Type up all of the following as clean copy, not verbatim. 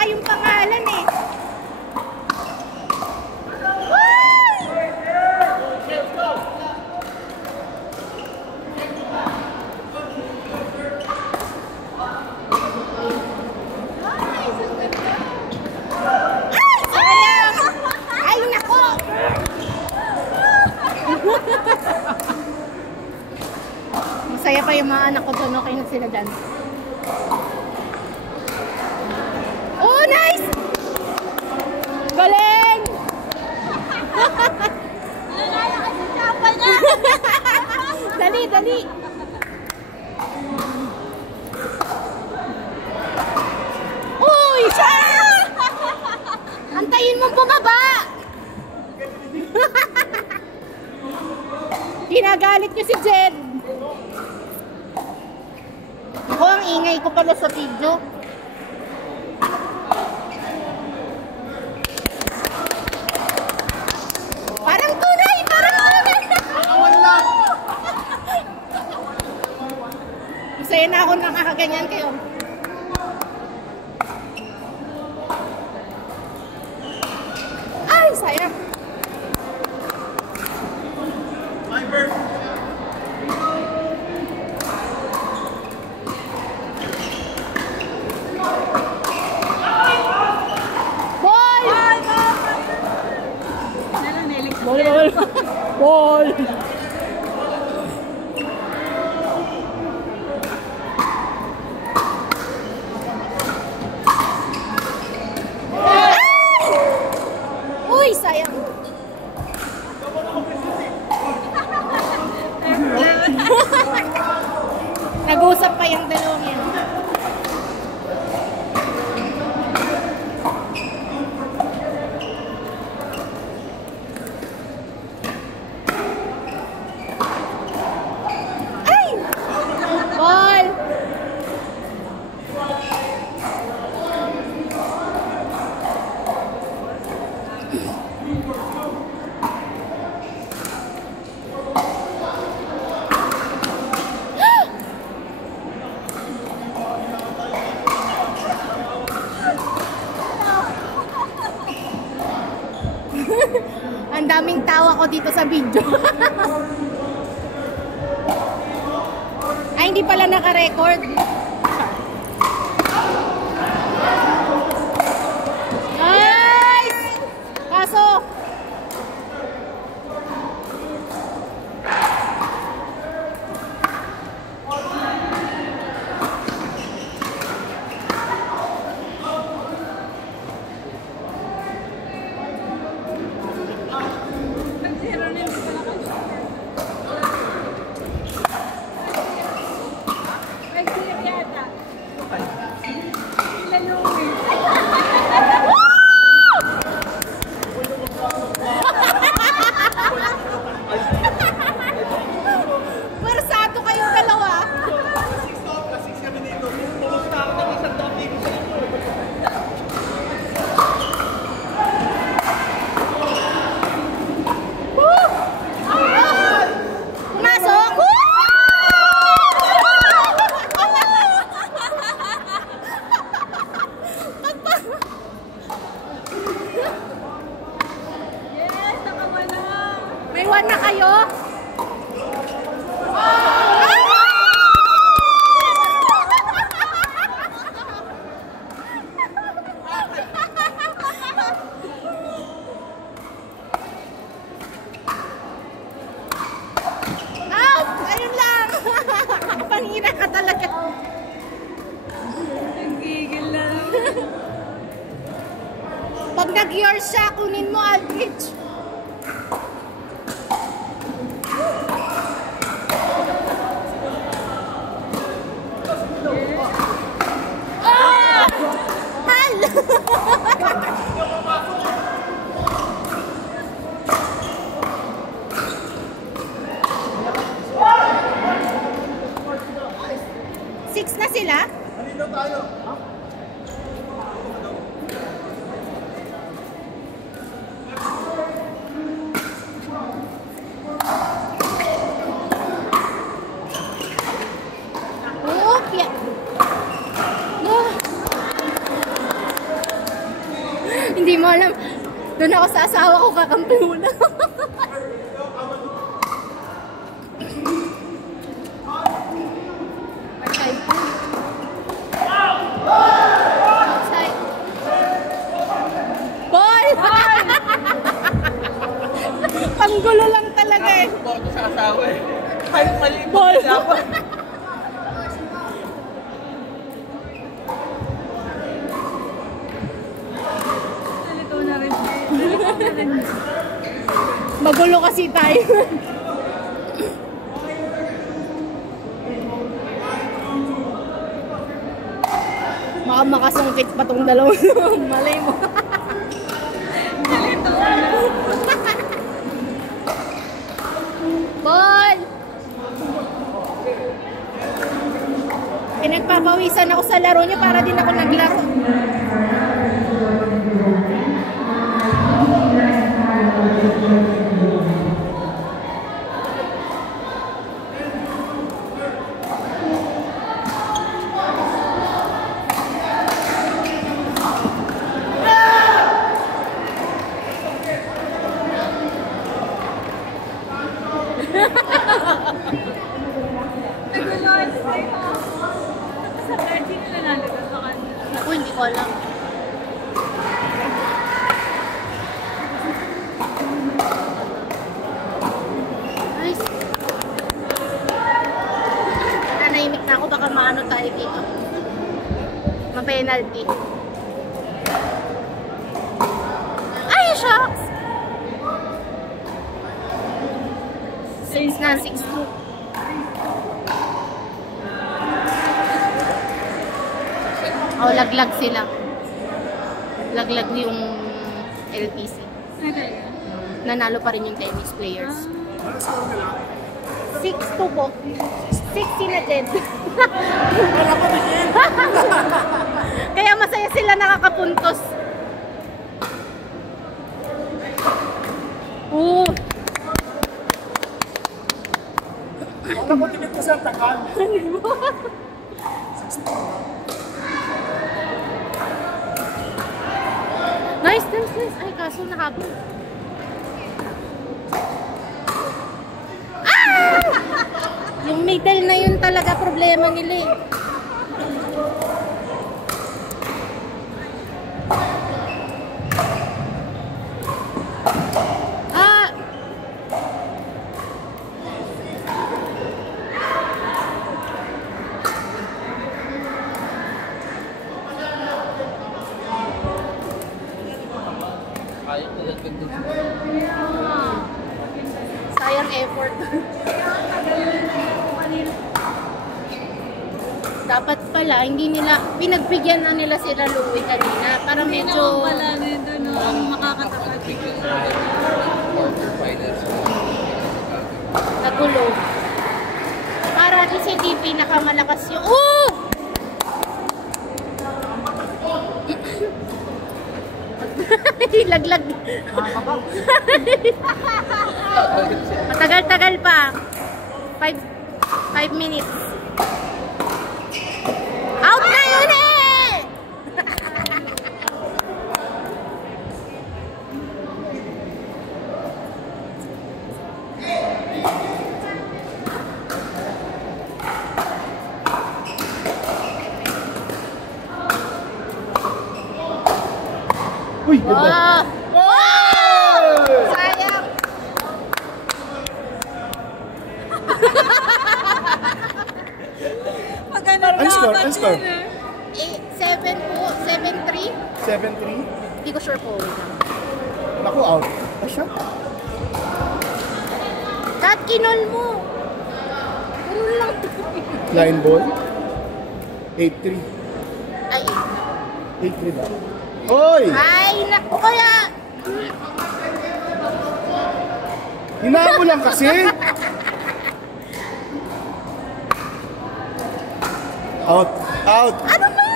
kayong pangalan eh. Masaya pa yung mga anak ko doon, okay na sila dyan. Oh, nice! Galing! Dali, dali! Uy, siya! Antayin mong bumaba! Pinagalit niyo si Jed. Ako, ang ingay ko pala sa video. Parang tunay! Parang tunay! Wala! Masaya na ako nakakaganyan kayo. Ay, sayang! Ball! Uy, sayang! Nag-usap pa yung dalawang yan. Ang daming tawa ko dito sa video. Ay, hindi pala naka-record. Nice! Pasok! May one na kayo? Ayun lang! Panira ka talaga. Nagigil lang. Pag nag-yours siya, kunin mo, Aldrich. Six na sila? Halino tayo. Ha? sa asawa ko kakampi muna. Outside. Ball! Panggulo lang talaga eh. Ball sa asawa eh. Kahit mali Ball! Magulo kasi tayo. Baka makasungkit pa tong dalawa. Malay mo. Ball! Pinagpapawisan ako sa laro niyo para din ako naglaro. Ako, hindi ko alam. Nice. Nanahimik na ako, baka maano tayo dito. Ma-penalty. Ay, shucks! 6 na, 6-2. Oh, laglag sila. Laglag yung LPC. Nanalo pa rin yung tennis players. 6-2 po. 6 na din. Kaya masaya sila nakakapuntos. Oo. Ano mo tingin ko sa takal? Nice, nice, nice. Ay, kaso nahabol. Ah! Yung middle na yun talaga problema nila eh. Ah! Sayang effort. Dapat pala, hindi nila, pinagbigyan na nila sila Louie kanina. Para medyo Wala nito no, makakatapat. nagulo. Para at least hindi pinakamalakas yung... Oh! Laglag. Matagal-tagal pa. 5 minutes. Out na yun eh! Uy, ganda. Wow! Sayang. Maganda Ano score? Ano score? 7 po, 7-3. 7-3? Hindi ko sure po. Naku, out. Ah, siya? Kat, kinol mo. Kinol lang. Line ball. 8-3. Ay, 8-3 ba? Hoy! ay, naku kaya. Hinaan mo lang kasi. Out. Out. Ano ba?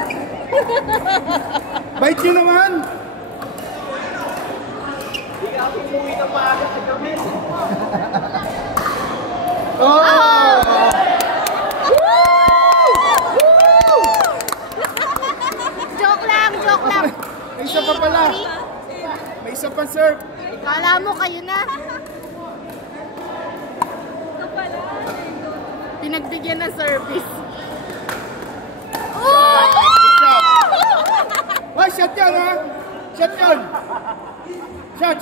Bite nyo naman. Oh! Joke lang, joke lang. May isa pa pala. May isa pa serve. Kala mo kayo na. Ito pala. Pinagbigyan ng service. Ay, shot yan ha! Shot yan! Shot!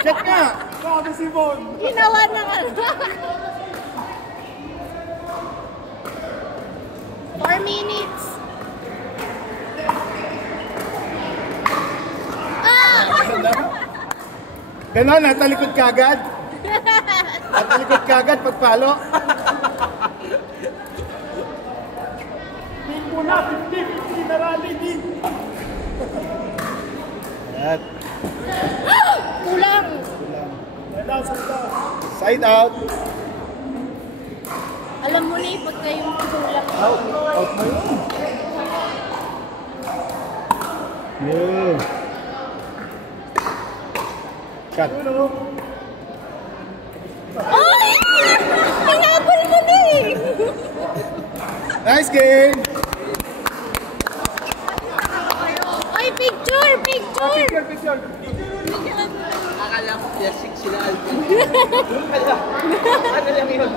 Shot nga! Sabi si Bon! Ginawa na nga. 4 minutes. Ganon, natalikod ka agad? Natalikod ka agad pagpalo? Big mo na, 50-50 na rally din! At Kulang. side out. Alam mo na pagka yung kulang. Out mo yun. Yeah. Shot. Ay! Pinapal mo na eh! Nice game! Ay, picture! Picture! Picture. Akala ko plastic sila, Alvin. Ano lang yun?